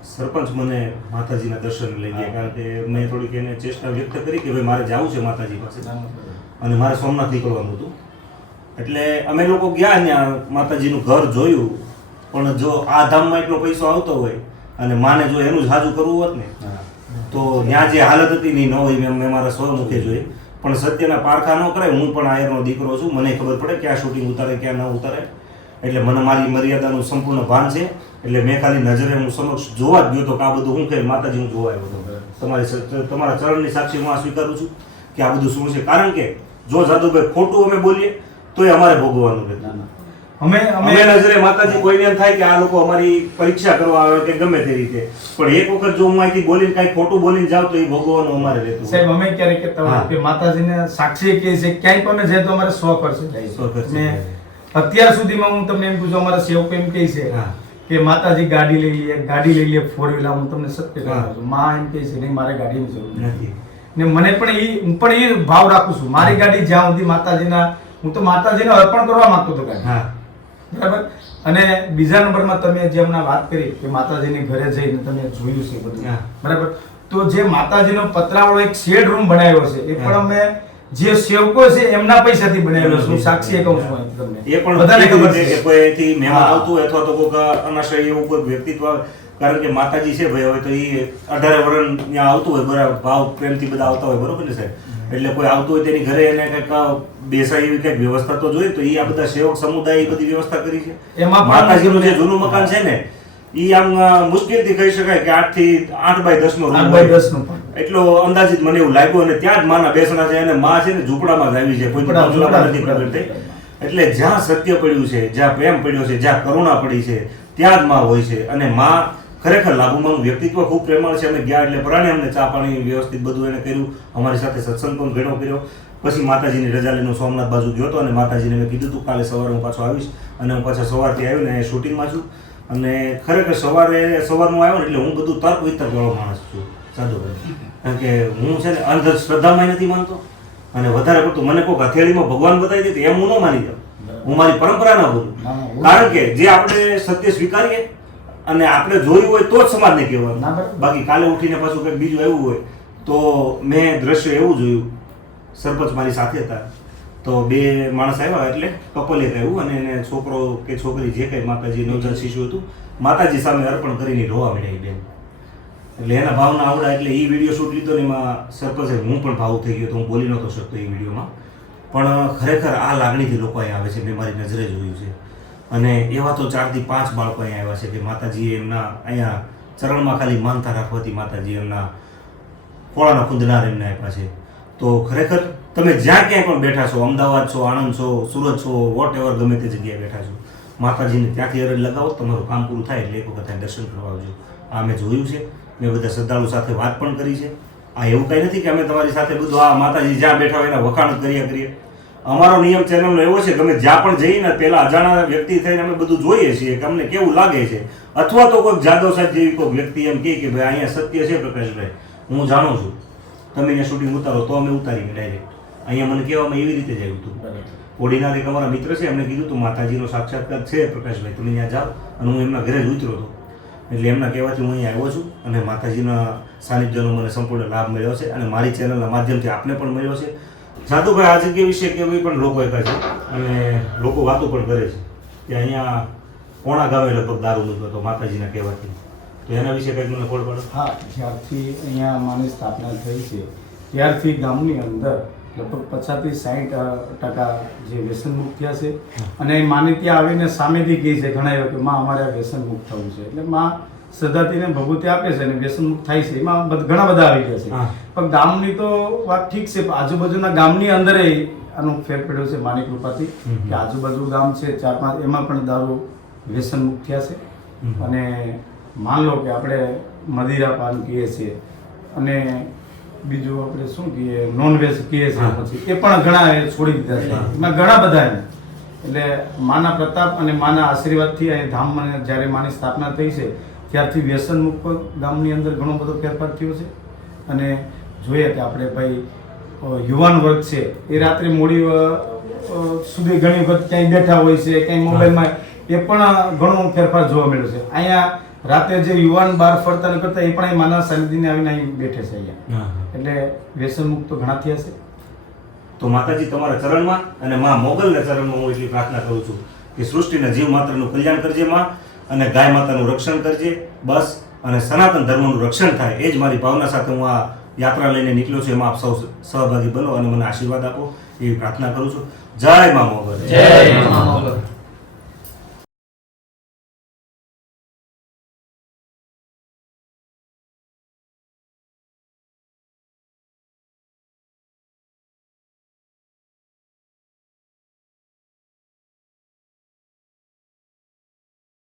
સરપંચ મને માતાજીના દર્શન લઈ ગયા, કારણ કે મેં થોડીક એને ચેષ્ટા વ્યક્ત કરી કે ભાઈ મારે જવું છે માતાજી પાસે અને મારે સોમનાથ નીકળવાનું હતું. એટલે અમે લોકો ગયા ત્યાં માતાજીનું ઘર જોયું, પણ જો આ ધામમાં એટલો પૈસો આવતો હોય અને માને જો એનું જ હાજુ કરવું હોત ને તો ત્યાં જે હાલત હતી નહીં ન હોય. મેં મારા સ્વમુખે જોઈ, પણ સત્યના પારખા ન કરે. હું પણ આયરનો દીકરો છું, મને ખબર પડે ક્યાં શૂટિંગ ઉતારે ક્યાં ન ઉતારે, એટલે મને મારી મર્યાદાનું સંપૂર્ણ ભાન છે. એટલે મેં ખાલી નજરે હું સમક્ષ જોવા જ ગયો તો કે આ બધું હું કે માતાજી હું જોવા આવ્યો હતો. તમારા ચરણની સાક્ષી હું આ સ્વીકારું છું કે આ બધું શું છે. કારણ કે જો જાદુભાઈ ખોટું અમે બોલીએ તો એ અમારે ભોગવવાનું રહેતું. અમે નજરે માતાજી કોઈને એમ થાય કે આ લોકો અમારી પરીક્ષા કરવા આવે કે ગમે તે રીતે, પણ એક વખત જો હું અહીંથી બોલીને કાંઈ ખોટું બોલીને જાવ તો એ ભોગવવાનું અમારે રહેતું. સાહેબ અમે ક્યારેક કહેતા હોય કે માતાજીને સાક્ષી કહે છે, ક્યાંય પણ જાય તો અમારે 100% જાય. અત્યાર સુધીમાં હું તમને એમ પૂછું, અમારા સેવકો એમ કહે છે કે માતાજી ગાડી લઈ લે 4 વ્હીલર. હું તમને સત્ય કહું છું, માં એમ કહે છે નહીં મારે ગાડીની જરૂર નથી. ને મને પણ એ ભાવ રાખું છું, મારી ગાડી જ્યાં સુધી માતાજીના, હું તો માતાજીને અર્પણ કરવા માંગતો હતો ગાડી, બરાબર. અને બીજા નંબરમાં તમે જે હમણાં વાત કરી કે માતાજીની ઘરે જઈને તમે જોયું છે બધું, બરાબર. તો જે માતાજીનો પતરાવાળો એક શેડ રૂમ બનાવ્યો છે, એ પણ અમે જે સેવકો છે એમના પૈસાથી બનાવેલો છે. હું સાક્ષી કહું છું અહીં તમને. એ પણ બધાને ખબર છે છે કે કોઈથી મહેમાન હા. આવતું હોય અથવા તો કોઈક અનાશ્રય એવું કોઈ વ્યક્તિત્વ, કારણ કે માતાજી છે ભાઈ, હવે તો એ 18 વર્ષ ત્યાં આવતું હોય, બરાબર, ભાવ પ્રેમથી બધા આવતા હોય, બરોબર ને સાહેબ? એટલે કોઈ આવતું હોય તેની ઘરે એને કંઈક બેસાય એવી કંઈક વ્યવસ્થા તો જોઈએ. તો એ આ બધા સેવક સમુદાય એ બધી વ્યવસ્થા કરી છે. એમાં પણ માતાજીનું જે જૂનું મકાન છે ને, એ આમ મુશ્કેલથી કહી શકાય કે 8 બાય 10 નો 8 રૂમ બાય હોય. 10 નું પણ. એટલો અંદાજિત મને એવું લાગ્યું. અને ત્યાં જ માના બેસણા છે, અને માં છે ને ઝૂંપડામાં જ આવી છે, કોઈ બંગલામાં નથી પ્રગટ થઈ. એટલે જ્યાં સત્ય પડ્યું છે, જ્યાં પ્રેમ પડ્યો છે, જ્યાં કરુણા પડી છે, ત્યાં જ માં હોય છે. અને માં ખરેખર લાભુમાનું વ્યક્તિત્વ ખૂબ પ્રેમાળ છે. અમે ગયા એટલે પરાણે અમને ચા પાણી વ્યવસ્થિત બધું એને કર્યું. અમારી સાથે સત્સંગ પણ ઘણો કર્યો. પછી માતાજીની રજા લઈને હું સોમનાથ બાજુ ગયો હતો, અને માતાજીને મેં કીધું હતું કાલે સવારે હું પાછો આવીશ. અને હું પાછા સવારથી આવ્યો ને શૂટિંગમાં છું. અને ખરેખર સવારનું આવ્યો ને એટલે હું બધું તર્ક વિતર્ક વાળો માણસ છું, સાધુભાઈ. કારણ કે હું છે ને અંધશ્રદ્ધામાં નથી માનતો, અને વધારે પડતું મને કોઈક હથેળીમાં ભગવાન બતાવી દે એમ હું ન માની જાઉં. હું મારી પરંપરા ના ભૂલું. કારણ કે જે આપણે સત્ય સ્વીકારીએ અને આપણે જોયું હોય તો જ સમાજને કહેવાનું. બાકી કાલે ઉઠીને પાછું કંઈક બીજું આવ્યું હોય તો મેં દ્રશ્ય એવું જોયું, સરપંચ મારી સાથે હતા, તો 2 માણસ આવ્યા, એટલે કપલ એક આવ્યું, અને એને છોકરો કે છોકરી જે કંઈ માતાજી નવજાત શિશુ હતું, માતાજી સામે અર્પણ કરીને રોવા મળ્યા બેન. એટલે એના ભાવના આવડા, એટલે એ વિડીયો શૂટ લીધો ને એમાં સરપંચે હું પણ ભાવુક થઈ ગયો તો હું બોલી નહોતો શકતો એ વિડીયોમાં. પણ ખરેખર આ લાગણીથી લોકો અહીં આવે છે, મેં મારી નજરે જોયું છે. અને એવા તો 4 થી 5 બાળકો અહીં આવ્યા છે કે માતાજીએ એમના અહીંયા ચરણમાં ખાલી માનતા રાખવાથી માતાજી એમના ખોળાના ખુંદનાર એમને આપ્યા છે. તો ખરેખર તમે જ્યાં ક્યાંય પણ બેઠા છો, અમદાવાદ છો, આણંદ છો, સુરત છો, વોટ એવર ગમે તે જગ્યાએ બેઠા છો, માતાજીને ત્યાંથી અરજ લગાવો, તમારું કામ પૂરું થાય એટલે એક વખત અહીં દર્શન કરવા આવજો. આ મેં જોયું છે, મેં બધા શ્રદ્ધાળુ સાથે વાત પણ કરી છે. આ એવું કંઈ નથી કે અમે તમારી સાથે બધું આ માતાજી જ્યાં બેઠા હોય એના વખાણ કર્યા કરીએ. અમારો નિયમ ચેનલનો એવો છે કે અમે જ્યાં પણ જઈએ ને પહેલાં અજાણા વ્યક્તિ થઈને અમે બધું જોઈએ છીએ કે અમને કેવું લાગે છે, અથવા તો કોઈક જાદવ સાહેબ જેવી કોઈ વ્યક્તિ એમ કહે કે ભાઈ અહીંયા સત્ય છે પ્રકાશભાઈ, હું જાણું છું, તમે અહીંયા શૂટિંગ ઉતારો, તો અમે ઉતારીને ડાયરેક્ટ. અહીંયા મને કહેવામાં એવી રીતે જ આવ્યું હતું. કોડીનાર એક અમારા મિત્ર છે, એમને કીધું હતું માતાજીનો સાક્ષાત્કાર છે પ્રકાશભાઈ, તમે અહીંયા જાઓ. અને હું એમના ઘરે જ ઉતર્યો હતો. એટલે એમના કહેવાથી હું અહીંયા આવ્યો છું, અને માતાજીના સાનિધ્યનો મને સંપૂર્ણ લાભ મળ્યો છે, અને મારી ચેનલના માધ્યમથી આપને પણ મળ્યો છે. સાધુભાઈ, આ જગ્યા વિશે કેવી પણ લોકો એકા છે, અને લોકો વાતો પણ કરે છે કે અહીંયા કોણા ગામે લગભગ દારૂ મૂક્યો હતો માતાજીના કહેવાથી. તો એના વિશે કંઈક મને ખબર પડે? હા, જ્યારથી અહીંયા માની સ્થાપના થઈ છે ત્યારથી ગામની અંદર લગભગ 50 થી 60% જે વ્યસન મુક્ત થયા છે. અને માની ત્યાં આવીને સામેથી કહે છે ઘણા એવા કે માં અમારે આ વ્યસન મુક્ત થવું છે. એટલે માં શ્રદ્ધાથીને ભભૂતિ આપે છે અને વ્યસન મુક્ત થાય છે. એમાં ઘણા બધા આવી ગયા છે. પણ ગામની તો વાત ઠીક છે, આજુબાજુના ગામની અંદર આનો ફેર પડ્યો છે માની કૃપાથી કે આજુબાજુ ગામ છે 4-5, એમાં પણ દારૂ વ્યસન મુક્ત થયા છે. અને માન લો કે આપણે મદિરા પાન કહીએ છીએ, અને બીજું આપણે શું કહીએ, નોનવેજ કહીએ છીએ, પછી એ પણ ઘણા છોડી દીધા છે. એમાં ઘણા બધા એટલે માના પ્રતાપ અને માના આશીર્વાદથી અહીં ધામમાં જ્યારે માની સ્થાપના થઈ છે ત્યારથી વ્યસન મુક્ત ગામની અંદર ઘણો બધો ફેરફાર થયો છે. અને જોઈએ કે આપણે ભાઈ યુવાન વર્ગ છે એ રાત્રે મોડી સુધી ઘણી વખત ક્યાંય બેઠા હોય છે, ક્યાંય મોબાઈલમાં, એ પણ ઘણો ફેરફાર જોવા મળ્યો છે. અહીંયા રાતે જે યુવાન બહાર ફરતા ન કરતા એ પણ અહીં માના સાનિધ્યને આવીને અહીં બેઠે છે અહીંયા. એટલે વ્યસન મુક્ત ઘણા થયા છે. તો માતાજી તમારા ચરણમાં અને માં મોગલના ચરણમાં હું એટલી પ્રાર્થના કરું છું કે સૃષ્ટિના જીવ માત્રનું કલ્યાણ કરજે માં, અને ગાય માતાનું રક્ષણ કરજે બસ. અને સનાતન ધર્મનું રક્ષણ થાય એ જ મારી ભાવના સાથે હું આ યાત્રા લઈને નીકળ્યો છું. એમાં આપ સૌ સહભાગી બનો અને મને આશીર્વાદ આપો એવી પ્રાર્થના કરું છું. જય મા મોગલ. જય મા મોગલ.